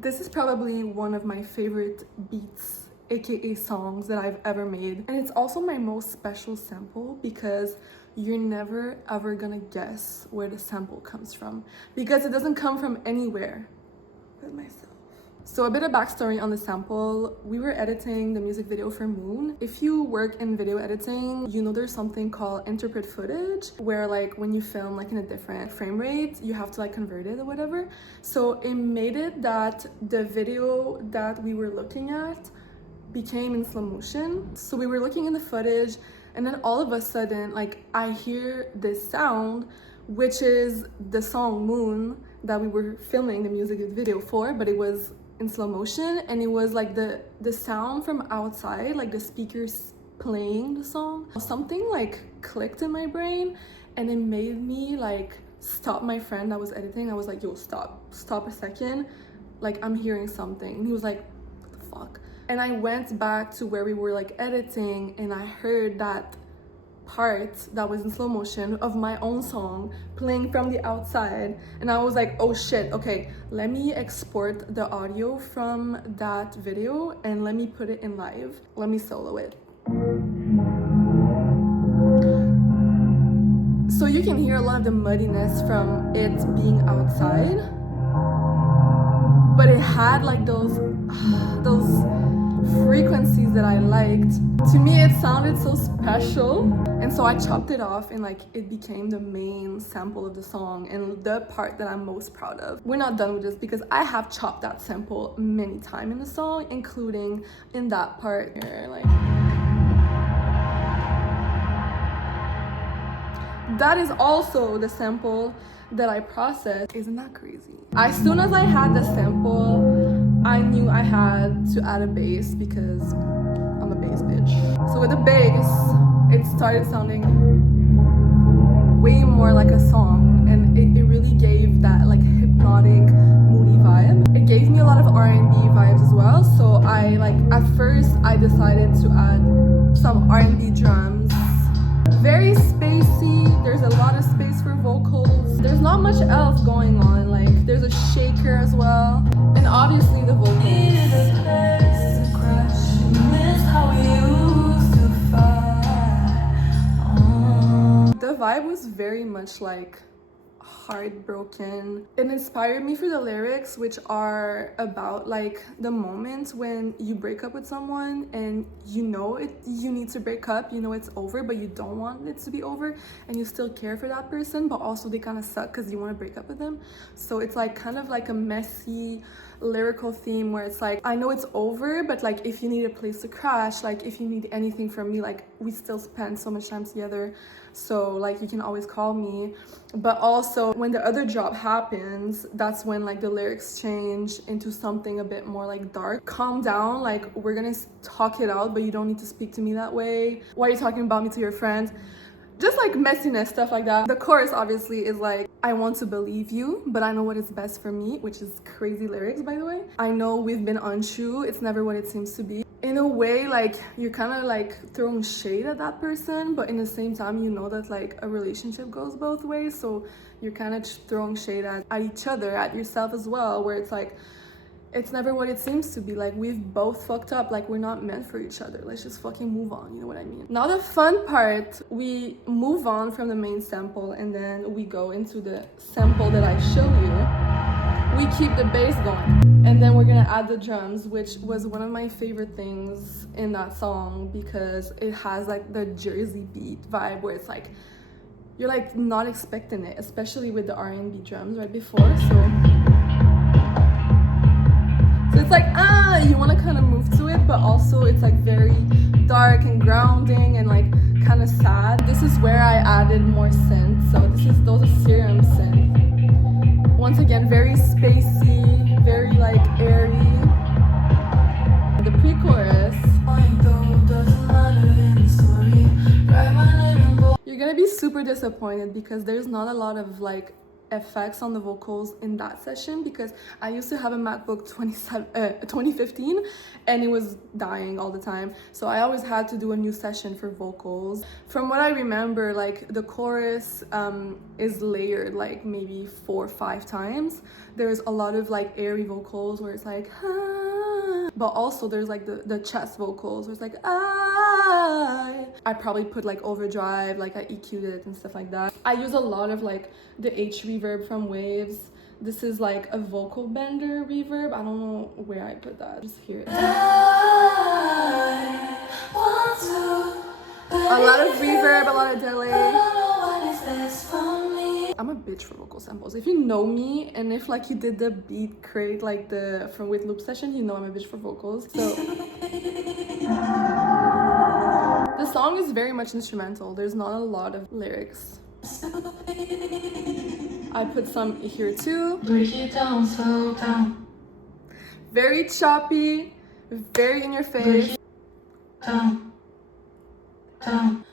This is probably one of my favorite beats, aka songs, that I've ever made. And it's also my most special sample because you're never ever gonna guess where the sample comes from because it doesn't come from anywhere but myself. So a bit of backstory on the sample. We were editing the music video for Moon. If you work in video editing, you know there's something called interpret footage where like when you film like in a different frame rate, you have to like convert it or whatever. So it made it that the video that we were looking at became in slow motion. So we were looking in the footage and then all of a sudden like I hear this sound, which is the song Moon that we were filming the music video for, but it was in slow motion, and it was like the sound from outside, like the speakers playing the song. Something like clicked in my brain and it made me like stop my friend that was editing. I was like, yo, stop a second, like I'm hearing something. And he was like, what the fuck? And I went back to where we were like editing and I heard that part that was in slow motion of my own song playing from the outside, and I was like, oh shit, okay, let me export the audio from that video and let me put it in live, let me solo it. So you can hear a lot of the muddiness from it being outside, but it had like those frequencies that I liked. To me it sounded so special, and so I chopped it off and like it became the main sample of the song and the part that I'm most proud of. We're not done with this because I have chopped that sample many times in the song, including in that part here. Like that is also the sample that I processed. Isn't that crazy? As soon as I had the sample, I knew I had to add a bass because I'm a bass bitch. So with the bass, it started sounding way more like a song, and it really gave that like hypnotic, moody vibe. It gave me a lot of R&B vibes as well. So I like, at first I decided to add some R&B drums. Very spacey, there's a lot of space for vocals. There's not much else going on, like there's a shaker as well, and obviously the vocals. The vibe was very much like heartbroken. It inspired me for the lyrics, which are about like the moments when you break up with someone and you know it, you need to break up, you know it's over, but you don't want it to be over and you still care for that person, but also they kind of suck because you want to break up with them. So it's like kind of like a messy lyrical theme where it's like, I know it's over, but like if you need a place to crash, like if you need anything from me, like we still spend so much time together, so like you can always call me. But also when the other job happens, that's when like the lyrics change into something a bit more like dark. Calm down, like we're gonna talk it out, but you don't need to speak to me that way. Why are you talking about me to your friends? Just like messiness, stuff like that. The chorus obviously is like, I want to believe you, but I know what is best for me, which is crazy lyrics, by the way. I know we've been untrue, it's never what it seems to be. In a way, like you're kind of like throwing shade at that person, but in the same time, you know that like a relationship goes both ways. So you're kind of throwing shade at each other, at yourself as well, where it's like, it's never what it seems to be. Like we've both fucked up, like we're not meant for each other, let's just fucking move on, you know what I mean? Now the fun part, we move on from the main sample and then we go into the sample that I show you. We keep the bass going and then we're gonna add the drums, which was one of my favorite things in that song because it has like the Jersey beat vibe where it's like you're like not expecting it, especially with the R&B drums right before. So it's like, you want to kind of move to it, but also it's like very dark and grounding and like kind of sad. This is where I added more synth. So those are serum synth. Once again, very spacey, very like airy. The pre-chorus. You're gonna be super disappointed because there's not a lot of like effects on the vocals in that session, because I used to have a MacBook 2015 and it was dying all the time, so I always had to do a new session for vocals. From what I remember, like the chorus is layered like maybe 4 or 5 times. There's a lot of like airy vocals where it's like ah, but also there's like the chest vocals where it's like I probably put like overdrive, like I EQ'd it and stuff like that. I use a lot of like the H reverb from Waves. This is like a vocal bender reverb. I don't know where I put that. Just hear it. A lot of reverb, a lot of delay. I'm a bitch for vocal samples. If you know me, and if like you did the beat crate, like the from with loop session, you know I'm a bitch for vocals. So the song is very much instrumental. There's not a lot of lyrics. I put some here too. Break it down, slow down. Very choppy, very in your face. Down, down.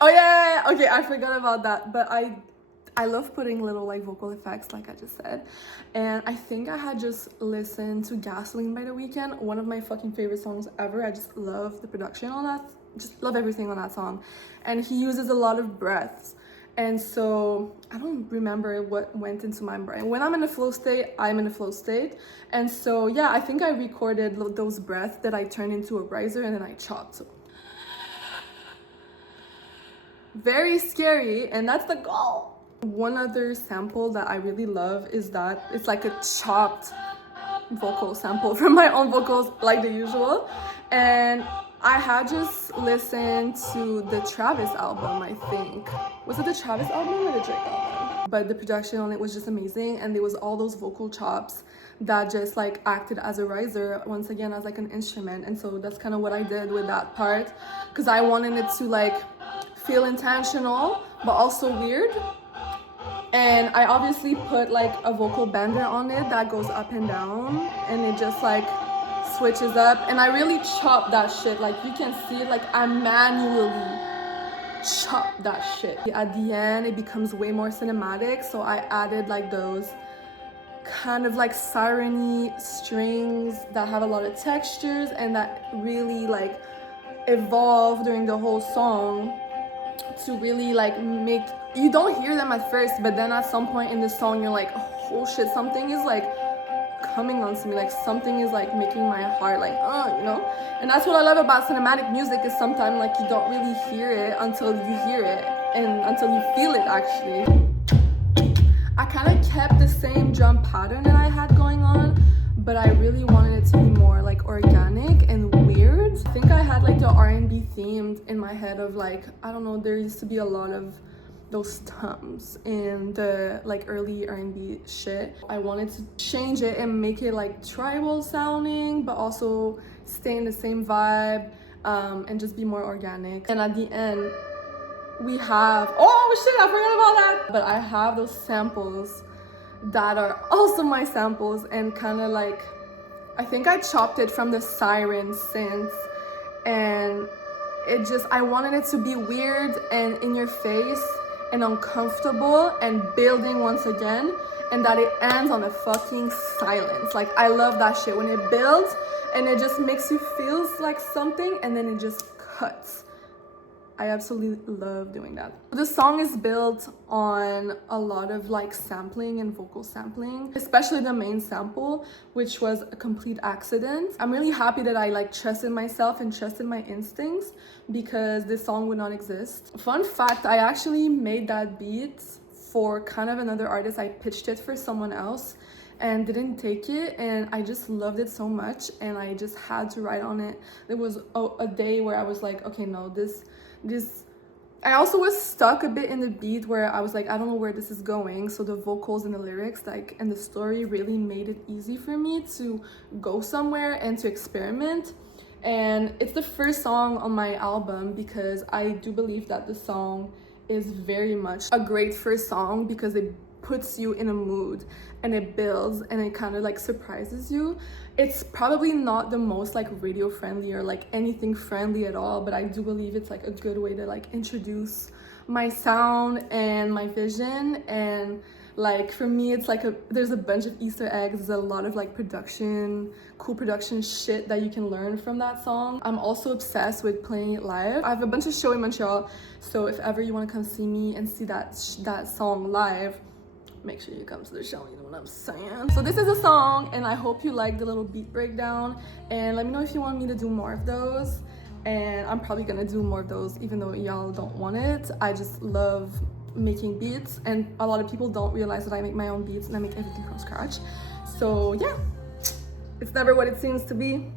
Oh yeah, okay, I forgot about that. But I love putting little like vocal effects, like I just said. And I think I had just listened to Gasoline by The Weeknd, one of my fucking favorite songs ever. I just love the production on that, just love everything on that song. And he uses a lot of breaths. And so I don't remember what went into my brain. When I'm in a flow state, I'm in a flow state. And so yeah, I think I recorded those breaths that I turned into a riser and then I chopped. Very scary, and that's the goal. One other sample that I really love is that it's like a chopped vocal sample from my own vocals, like the usual. And I had just listened to the Travis album, I think. Was it the Travis album or the Drake album? But the production on it was just amazing, and there was all those vocal chops that just like acted as a riser once again as like an instrument. And so that's kind of what I did with that part, because I wanted it to like feel intentional but also weird. And I obviously put like a vocal bender on it that goes up and down, and it just like switches up. And I really chop that shit, like you can see it, like I manually chop that shit. At the end it becomes way more cinematic, so I added like those kind of like siren-y strings that have a lot of textures and that really like evolve during the whole song to really like make, you don't hear them at first, but then at some point in the song you're like, oh shit, something is like coming onto me, like something is like making my heart like you know. And that's what I love about cinematic music, is sometimes like you don't really hear it until you hear it and until you feel it actually. I kind of kept the same drum pattern that I had going on, but I really wanted it to be more like organic and weird. I think I had like the R&B themed in my head of like, I don't know, there used to be a lot of those toms in the like early R&B shit. I wanted to change it and make it like tribal sounding, but also stay in the same vibe, and just be more organic. And at the end we have, oh shit, I forgot about that. But I have those samples that are also my samples, and kind of like, I think I chopped it from the siren synth, and it just, I wanted it to be weird and in your face and uncomfortable and building once again, and that it ends on a fucking silence. Like I love that shit when it builds and it just makes you feel like something and then it just cuts. I absolutely love doing that. The song is built on a lot of like sampling and vocal sampling, especially the main sample, which was a complete accident. I'm really happy that I like trusted myself and trusted my instincts, because this song would not exist. Fun fact, I actually made that beat for kind of another artist. I pitched it for someone else and didn't take it, and I just loved it so much and I just had to write on it. There was a day where I was like, okay, no, this I also was stuck a bit in the beat where I was like, I don't know where this is going. So the vocals and the lyrics like and the story really made it easy for me to go somewhere and to experiment. And it's the first song on my album, because I do believe that the song is very much a great first song, because it puts you in a mood and it builds and it kind of like surprises you. It's probably not the most like radio friendly or like anything friendly at all, but I do believe it's like a good way to like introduce my sound and my vision and Like for me, it's like there's a bunch of Easter eggs. There's a lot of like cool production shit that you can learn from that song. I'm also obsessed with playing it live. I have a bunch of shows in Montreal, so if ever you want to come see me and see that song live, make sure you come to the show, you know what I'm saying? So this is a song, and I hope you like the little beat breakdown, and let me know if you want me to do more of those. And I'm probably gonna do more of those even though y'all don't want it. I just love making beats, and a lot of people don't realize that I make my own beats and I make everything from scratch. So yeah, it's never what it seems to be.